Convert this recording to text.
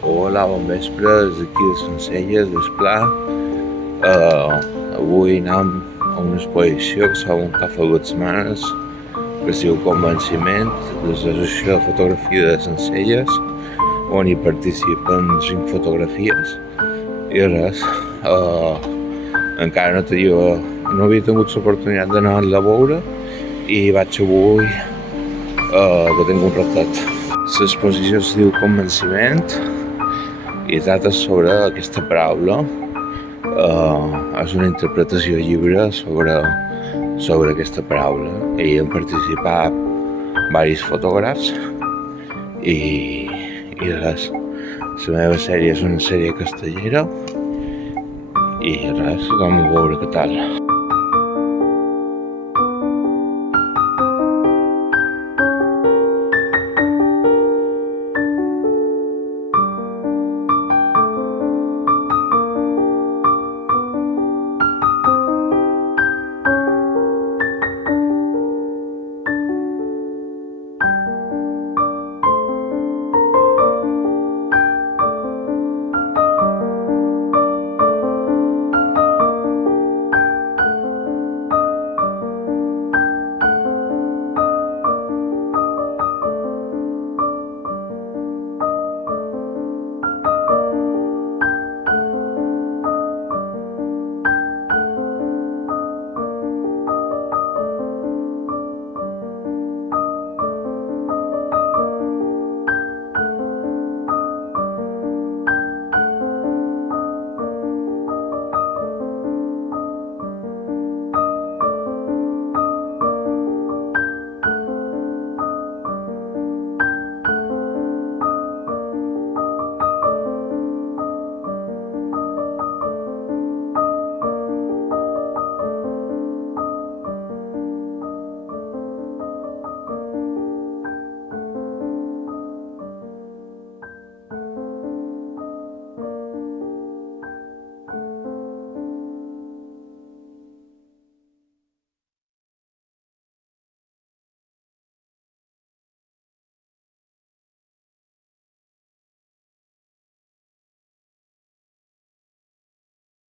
Hola, bon vespre, des d'aquí de Sencelles, d'Esplà. Avui anem a una exposició que s'ha muntat fa 2 setmanes, que es diu Convenciment, de l'Associació de Fotografia de Sencelles, on hi participen 5 fotografies. I res, encara no havia tingut l'oportunitat d'anar-la a veure i vaig avui que tinc un ratet. L'exposició es diu Convenciment i tracta sobre aquesta paraula. És una interpretació lliure sobre aquesta paraula. Hi han participat diversos fotògrafs i res. La meva sèrie és una sèrie castellera i res, vam a veure què tal.